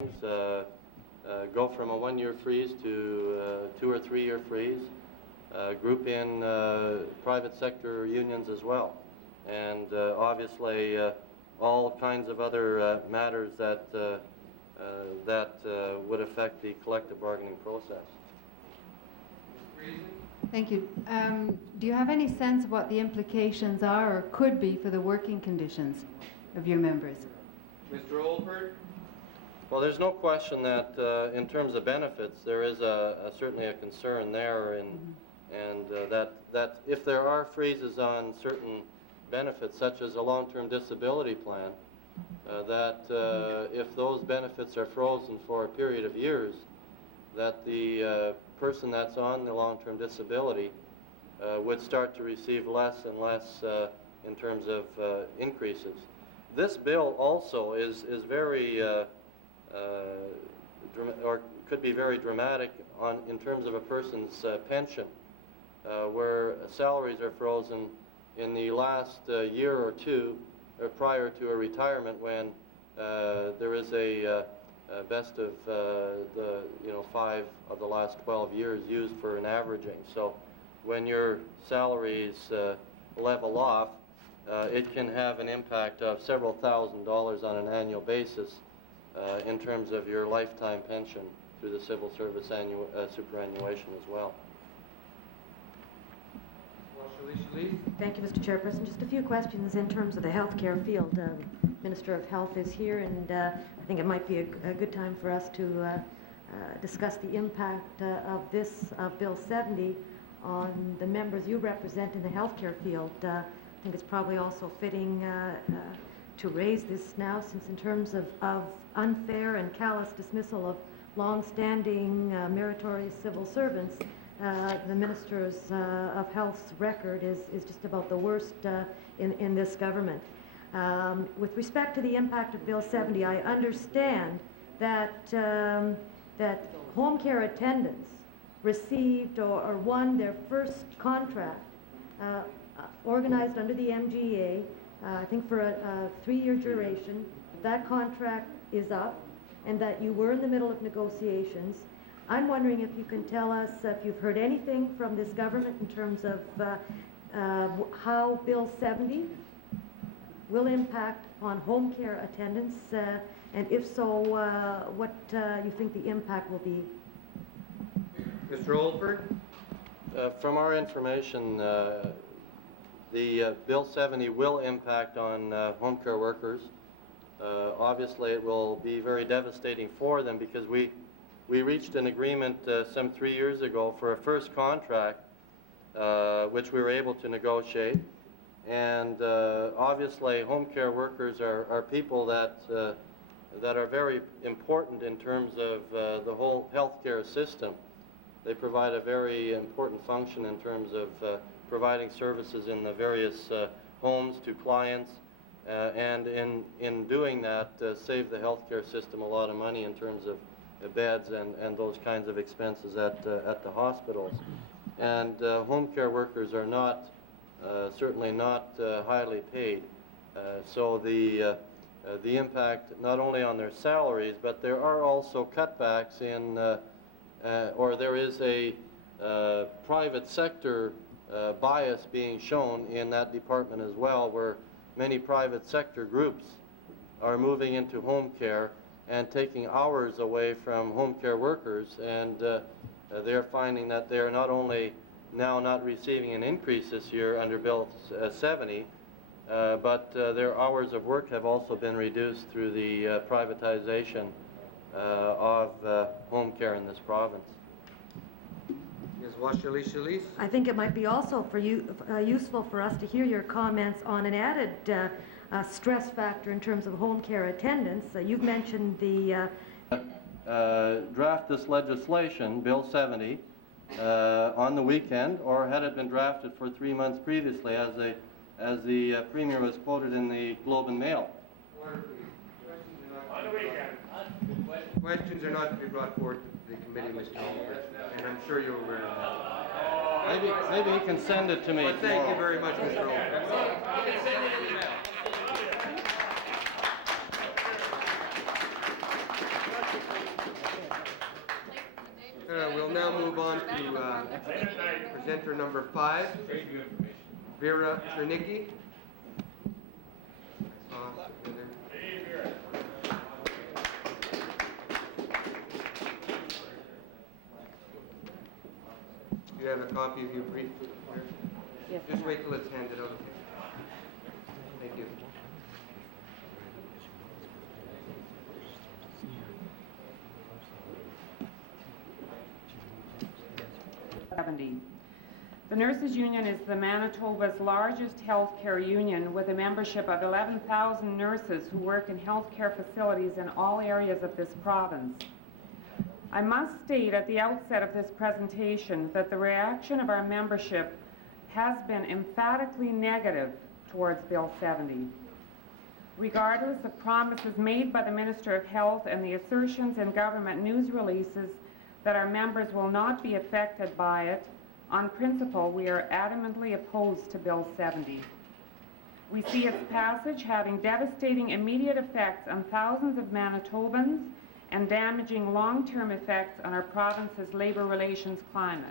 go from a 1-year freeze to 2 or 3 year freeze, group in private sector unions as well, and obviously all kinds of other matters that would affect the collective bargaining process. Thank you. Do you have any sense of what the implications are or could be for the working conditions of your members? Mr. Olfert? Well, there's no question that in terms of benefits, there is certainly a concern there, and that if there are freezes on certain benefits, such as a long-term disability plan, that if those benefits are frozen for a period of years, that the person that's on the long-term disability would start to receive less and less in terms of increases. This bill also is very, or could be very dramatic in terms of a person's pension, where salaries are frozen in the last year or two prior to a retirement, when there is a best of the 5 of the last 12 years used for an averaging. So when your salaries level off, it can have an impact of several $1,000s on an annual basis in terms of your lifetime pension through the civil service superannuation as well. Thank you, Mr. Chairperson. Just a few questions in terms of the healthcare field. Minister of Health is here, and I think it might be a good time for us to discuss the impact of Bill 70 on the members you represent in the healthcare field. I think it's probably also fitting to raise this now, since in terms of unfair and callous dismissal of long-standing meritorious civil servants, the Minister's of Health's record is just about the worst in this government. With respect to the impact of Bill 70, I understand that home care attendants received or won their first contract organized under the MGA, I think for a 3-year duration. That contract is up, and that you were in the middle of negotiations. I'm wondering if you can tell us if you've heard anything from this government in terms of how Bill 70 will impact on home care attendance, and if so, what you think the impact will be. Mr. Olfert? From our information, the Bill 70 will impact on home care workers. Obviously, it will be very devastating for them, because we reached an agreement some 3 years ago for a first contract, which we were able to negotiate. And obviously, home care workers are people that are very important in terms of the whole healthcare system. They provide a very important function in terms of providing services in the various homes to clients, and in doing that, save the healthcare system a lot of money in terms of beds and those kinds of expenses at the hospitals. And home care workers are not, certainly not highly paid. So the impact not only on their salaries, but there are also cutbacks in, or there is a private sector bias being shown in that department as well, where many private sector groups are moving into home care and taking hours away from home care workers, and they're finding that they're not only now not receiving an increase this year under Bill 70, but their hours of work have also been reduced through the privatization of home care in this province. Ms. Wasilishvili? I think it might be also for you useful for us to hear your comments on an added stress factor in terms of home care attendance. You've mentioned the draft this legislation, Bill 70, on the weekend, or had it been drafted for 3 months previously, as the Premier was quoted in the Globe and Mail. On the weekend. Questions are not to be brought forward to the committee, Mr. Olfert, and I'm sure you're aware of that. Maybe he can send it to me. But thank you very much, Mr. Olfert. move on to presenter number 5, Vera Cherniki. Do you have a copy of your brief? Yes. Just wait till it's handed out. Okay. Thank you. The Nurses Union is the Manitoba's largest healthcare union with a membership of 11,000 nurses who work in healthcare facilities in all areas of this province. I must state at the outset of this presentation that the reaction of our membership has been emphatically negative towards Bill 70. Regardless of promises made by the Minister of Health and the assertions in government news releases that our members will not be affected by it, on principle, we are adamantly opposed to Bill 70. We see its passage having devastating immediate effects on thousands of Manitobans and damaging long-term effects on our province's labor relations climate.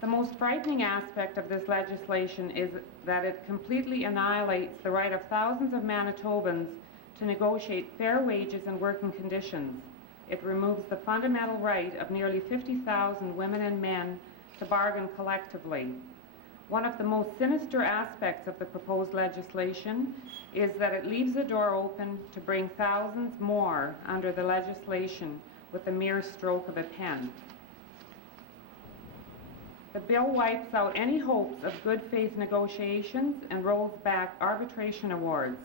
The most frightening aspect of this legislation is that it completely annihilates the right of thousands of Manitobans to negotiate fair wages and working conditions. It removes the fundamental right of nearly 50,000 women and men to bargain collectively. One of the most sinister aspects of the proposed legislation is that it leaves the door open to bring thousands more under the legislation with the mere stroke of a pen. The bill wipes out any hopes of good faith negotiations and rolls back arbitration awards.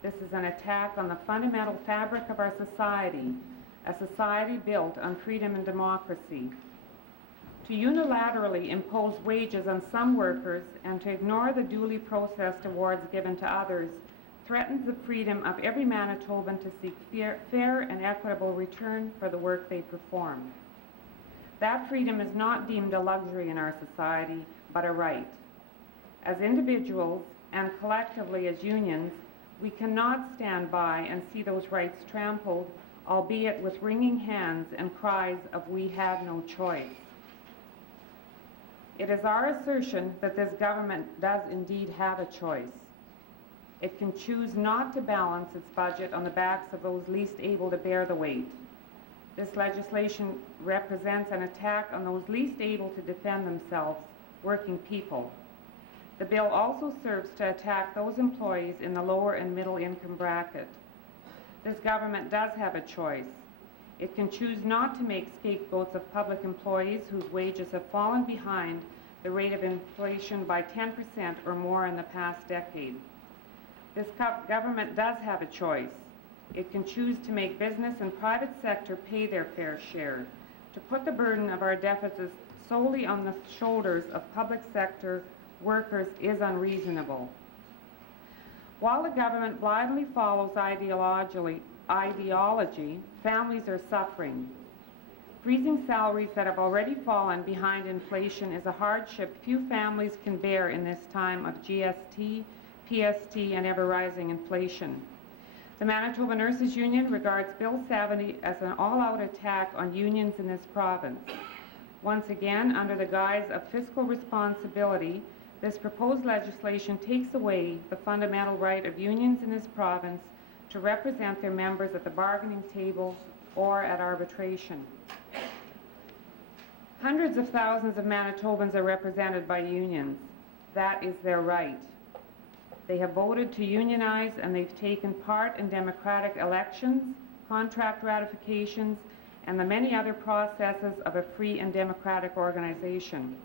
This is an attack on the fundamental fabric of our society, a society built on freedom and democracy. To unilaterally impose wages on some workers and to ignore the duly processed awards given to others threatens the freedom of every Manitoban to seek fair and equitable return for the work they perform. That freedom is not deemed a luxury in our society, but a right. As individuals and collectively as unions, we cannot stand by and see those rights trampled, albeit with wringing hands and cries of "we have no choice." It is our assertion that this government does indeed have a choice. It can choose not to balance its budget on the backs of those least able to bear the weight. This legislation represents an attack on those least able to defend themselves, working people. The bill also serves to attack those employees in the lower and middle income bracket. This government does have a choice. It can choose not to make scapegoats of public employees whose wages have fallen behind the rate of inflation by 10% or more in the past decade. This government does have a choice. It can choose to make business and private sector pay their fair share. To put the burden of our deficits solely on the shoulders of public sector workers is unreasonable. While the government blindly follows ideology, families are suffering. Freezing salaries that have already fallen behind inflation is a hardship few families can bear in this time of GST, PST, and ever-rising inflation. The Manitoba Nurses Union regards Bill 70 as an all-out attack on unions in this province. Once again, under the guise of fiscal responsibility, this proposed legislation takes away the fundamental right of unions in this province to represent their members at the bargaining table or at arbitration. Hundreds of thousands of Manitobans are represented by unions. That is their right. They have voted to unionize and they've taken part in democratic elections, contract ratifications, and the many other processes of a free and democratic organization.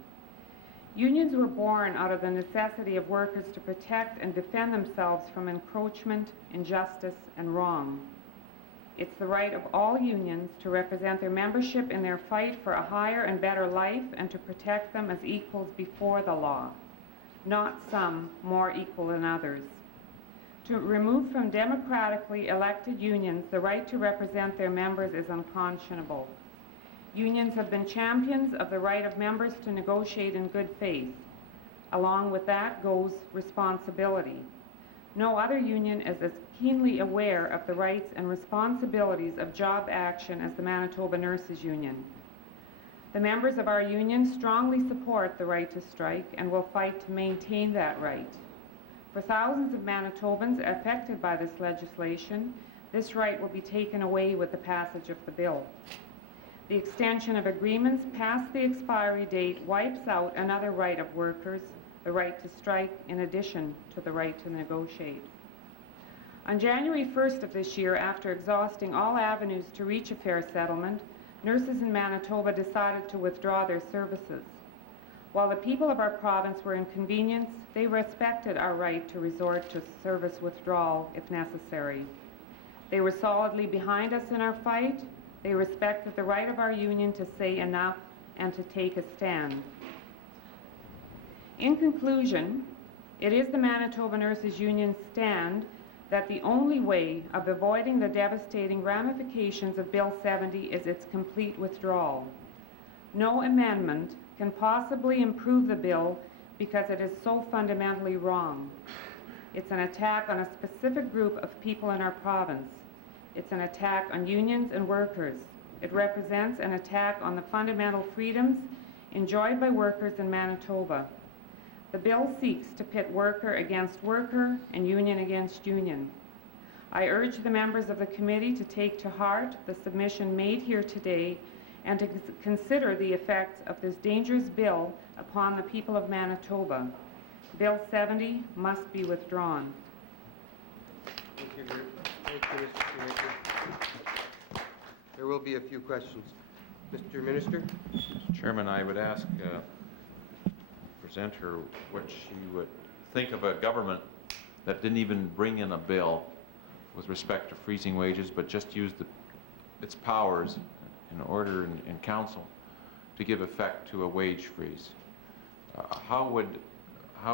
Unions were born out of the necessity of workers to protect and defend themselves from encroachment, injustice, and wrong. It's the right of all unions to represent their membership in their fight for a higher and better life and to protect them as equals before the law, not some more equal than others. To remove from democratically elected unions the right to represent their members is unconscionable. Unions have been champions of the right of members to negotiate in good faith. Along with that goes responsibility. No other union is as keenly aware of the rights and responsibilities of job action as the Manitoba Nurses Union. The members of our union strongly support the right to strike and will fight to maintain that right. For thousands of Manitobans affected by this legislation, this right will be taken away with the passage of the bill. The extension of agreements past the expiry date wipes out another right of workers, the right to strike, in addition to the right to negotiate. On January 1st of this year, after exhausting all avenues to reach a fair settlement, nurses in Manitoba decided to withdraw their services. While the people of our province were inconvenienced, they respected our right to resort to service withdrawal if necessary. They were solidly behind us in our fight. They respected the right of our union to say enough and to take a stand. In conclusion, it is the Manitoba Nurses Union's stand that the only way of avoiding the devastating ramifications of Bill 70 is its complete withdrawal. No amendment can possibly improve the bill because it is so fundamentally wrong. It's an attack on a specific group of people in our province. It's an attack on unions and workers. It represents an attack on the fundamental freedoms enjoyed by workers in Manitoba. The bill seeks to pit worker against worker and union against union. I urge the members of the committee to take to heart the submission made here today and to consider the effects of this dangerous bill upon the people of Manitoba. Bill 70 must be withdrawn. Thank you, Mr. Cherniki. There will be a few questions. Mr. Minister? Mr. Chairman, I would ask presenter what she would think of a government that didn't even bring in a bill with respect to freezing wages, but just used its powers in order in council to give effect to a wage freeze. How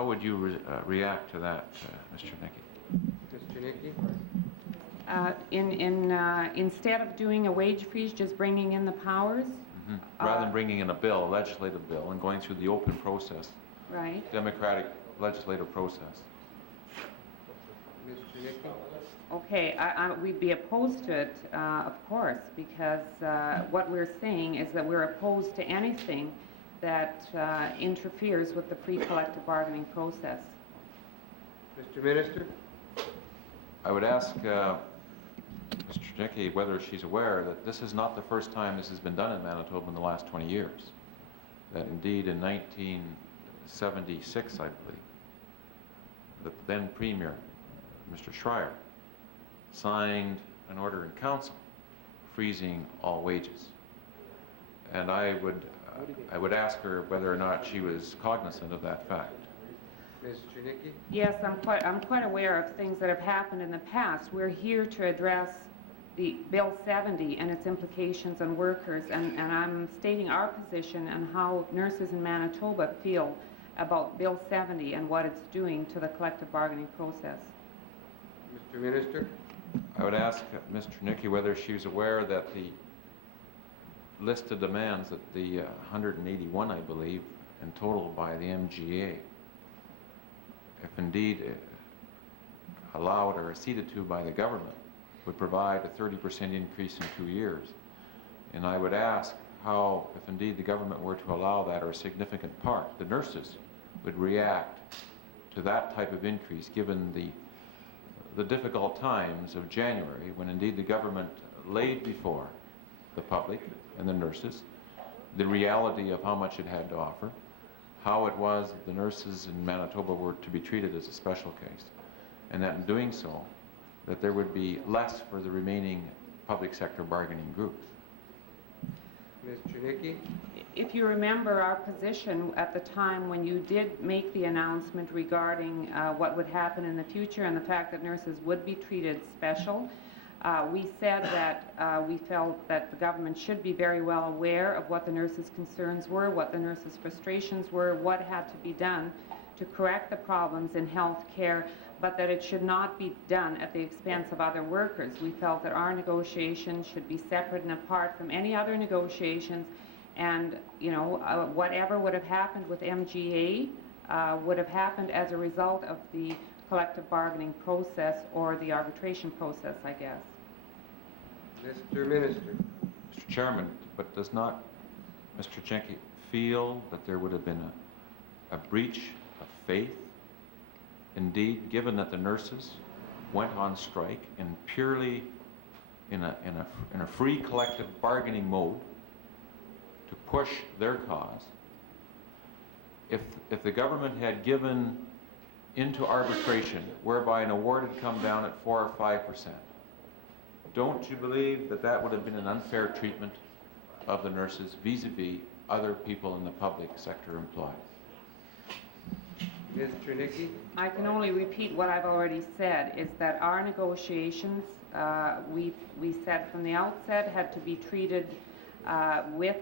would you react to that, Mr. Cherniki? Mr. Cherniki? Instead of doing a wage freeze, just bringing in the powers? Rather than bringing in a bill, a legislative bill, and going through the open process, Right. democratic legislative process. Ms. Cherniki? Okay, we'd be opposed to it, of course, because what we're saying is that we're opposed to anything that interferes with the free collective bargaining process. Mr. Minister? I would ask Mr. Cherniki whether she's aware that this is not the first time this has been done in Manitoba in the last 20 years. That indeed in 1976, I believe, the then Premier, Mr. Schreier, signed an order in council freezing all wages. And I would ask her whether or not she was cognizant of that fact. Ms. Cherniki? Yes, I'm quite aware of things that have happened in the past. We're here to address the Bill 70 and its implications on workers, and I'm stating our position and how nurses in Manitoba feel about Bill 70 and what it's doing to the collective bargaining process. Mr. Minister? I would ask Ms. Cherniki whether she was aware that the list of demands, that the 181, I believe, in total by the MGA, if indeed allowed or acceded to by the government, would provide a 30% increase in 2 years. And I would ask how, if indeed the government were to allow that, or a significant part, the nurses would react to that type of increase, given the difficult times of January, when indeed the government laid before the public and the nurses the reality of how much it had to offer, how it was that the nurses in Manitoba were to be treated as a special case, and that in doing so, that there would be less for the remaining public sector bargaining groups. Ms. Cherniki? If you remember our position at the time when you did make the announcement regarding what would happen in the future and the fact that nurses would be treated special, we said that we felt that the government should be very well aware of what the nurses' concerns were, what the nurses' frustrations were, what had to be done to correct the problems in health care, but that it should not be done at the expense of other workers. We felt that our negotiations should be separate and apart from any other negotiations, and whatever would have happened with MGA would have happened as a result of the collective bargaining process or the arbitration process, I guess. Mr. Minister? Mr. Chairman, but does not Mr. Cherniki, feel that there would have been a breach of faith? Indeed, given that the nurses went on strike in purely in a free collective bargaining mode to push their cause, if the government had given into arbitration whereby an award had come down at 4 or 5%, don't you believe that that would have been an unfair treatment of the nurses vis-a-vis other people in the public sector employed? Ms. Cherniki? I can only repeat what I've already said, is that our negotiations, we said from the outset, had to be treated with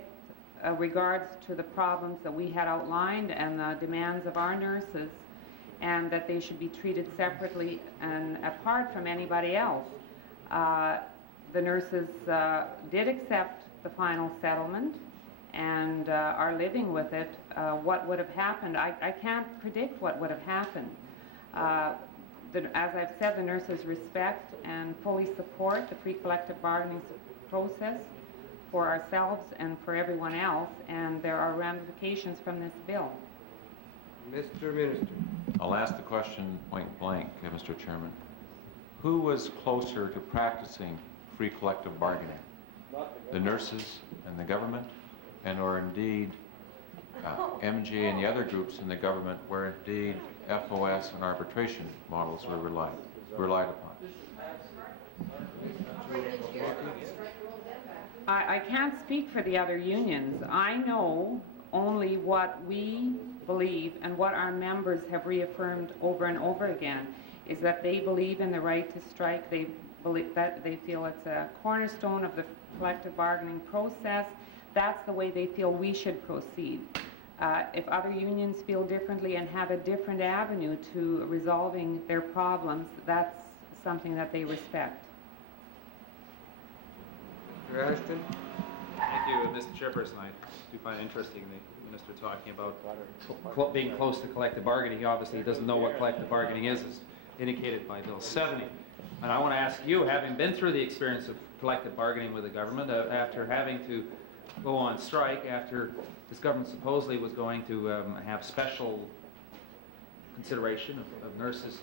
regards to the problems that we had outlined and the demands of our nurses, and that they should be treated separately and apart from anybody else. The nurses did accept the final settlement and are living with it. What would have happened, I can't predict what would have happened. As I've said, the nurses respect and fully support the free collective bargaining process for ourselves and for everyone else, and there are ramifications from this bill. Mr. Minister? I'll ask the question point blank, Mr. Chairman. Who was closer to practicing free collective bargaining? The nurses and the government, and or indeed MGA and the other groups in the government where indeed FOS and arbitration models were relied upon? I can't speak for the other unions. I know only what we believe and what our members have reaffirmed over and over again, is that they believe in the right to strike. They believe that they feel it's a cornerstone of the collective bargaining process. That's the way they feel we should proceed. If other unions feel differently and have a different avenue to resolving their problems, that's something that they respect. Mr. Ashton? Thank you, Mr. Chairperson. I do find it interesting the minister talking about being close to collective bargaining. He obviously doesn't know what collective bargaining is indicated by Bill 70. And I want to ask you, having been through the experience of collective bargaining with the government, after having to go on strike, after this government supposedly was going to have special consideration of nurses'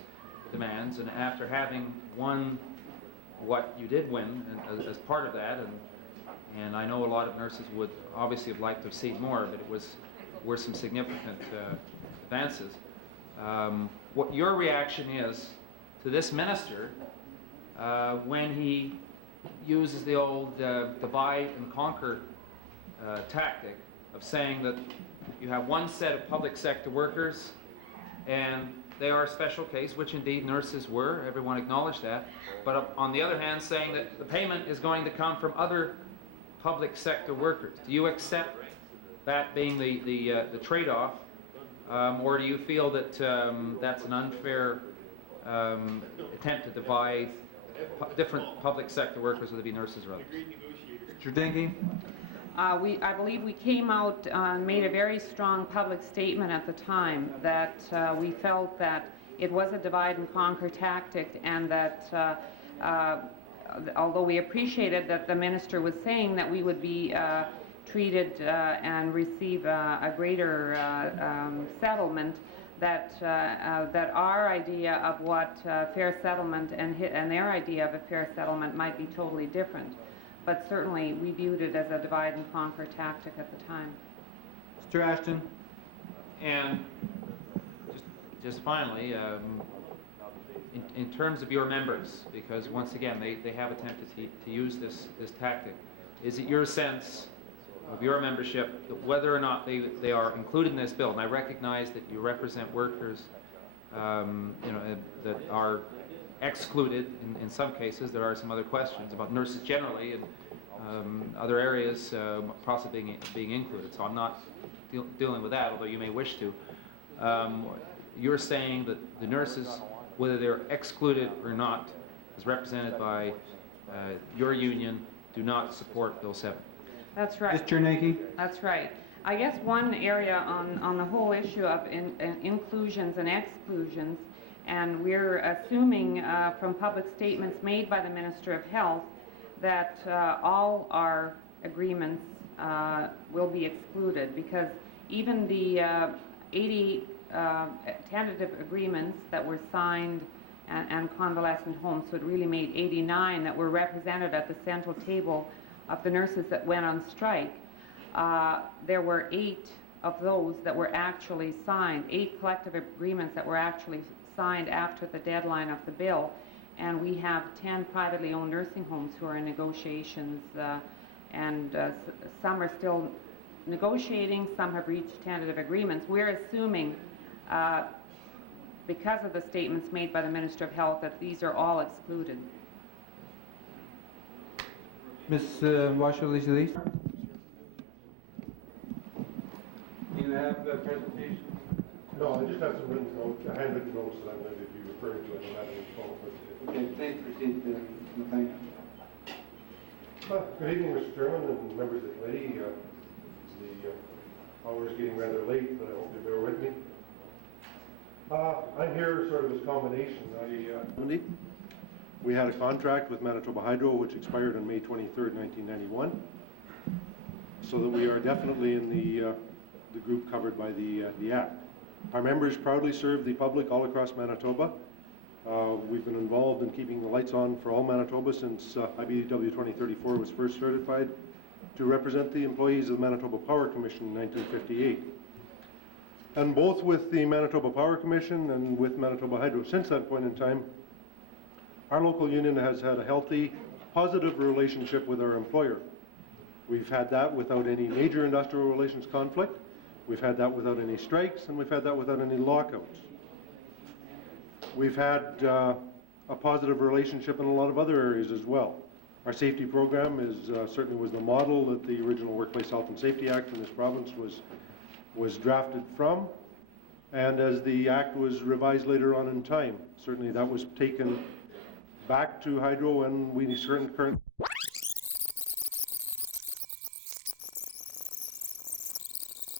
demands, and after having won what you did win as part of that, and I know a lot of nurses would obviously have liked to have seen more, but were some significant advances. What your reaction is to this minister when he uses the old divide and conquer tactic of saying that you have one set of public sector workers and they are a special case, which indeed nurses were, everyone acknowledged that, but on the other hand saying that the payment is going to come from other public sector workers. Do you accept that being the trade-off, or do you feel that that's an unfair attempt to divide different public sector workers, whether it be nurses or others? Mr. Dinky? I believe we came out and made a very strong public statement at the time that we felt that it was a divide and conquer tactic, and that although we appreciated that the minister was saying that we would be treated and receive a greater settlement, that our idea of what fair settlement and their idea of a fair settlement might be totally different. But certainly we viewed it as a divide and conquer tactic at the time. Mr. Ashton? And just finally, in terms of your members, because once again they have attempted to use this tactic, is it your sense of your membership that whether or not they are included in this bill, and I recognize that you represent workers that are excluded in some cases, there are some other questions about nurses generally and other areas possibly being included, so I'm not dealing with that, although you may wish to. You're saying that the nurses, whether they're excluded or not, as represented by your union, do not support Bill 7. That's right. Ms. Cherniki? That's right. I guess one area on the whole issue of inclusions and exclusions, and we're assuming from public statements made by the Minister of Health that all our agreements will be excluded, because even the 80 tentative agreements that were signed and convalescent homes, so it really made 89 that were represented at the central table of the nurses that went on strike. There were 8 of those that were actually signed, 8 collective agreements that were actually signed after the deadline of the bill, and we have 10 privately owned nursing homes who are in negotiations, and some are still negotiating, some have reached tentative agreements. We're assuming, because of the statements made by the Minister of Health, that these are all excluded. Ms. Washer-Leasley? Do you have the presentation? No, I just have some written notes, handwritten notes that I'm going to be referring to. I don't have any phone with it. Okay, please proceed, McLean. Good evening, Mr. Chairman and members of the committee. The hour is getting rather late, but I hope you bear with me. I'm here sort of as a combination. We had a contract with Manitoba Hydro which expired on May 23rd, 1991, so that we are definitely in the group covered by the Act. Our members proudly serve the public all across Manitoba. We've been involved in keeping the lights on for all Manitoba since IBEW 2034 was first certified to represent the employees of the Manitoba Power Commission in 1958. And both with the Manitoba Power Commission and with Manitoba Hydro since that point in time, our local union has had a healthy, positive relationship with our employer. We've had that without any major industrial relations conflict. We've had that without any strikes, and we've had that without any lockouts. We've had a positive relationship in a lot of other areas as well. Our safety program is certainly was the model that the original Workplace Health and Safety Act in this province was drafted from. And as the Act was revised later on in time, certainly that was taken back to Hydro, and we currently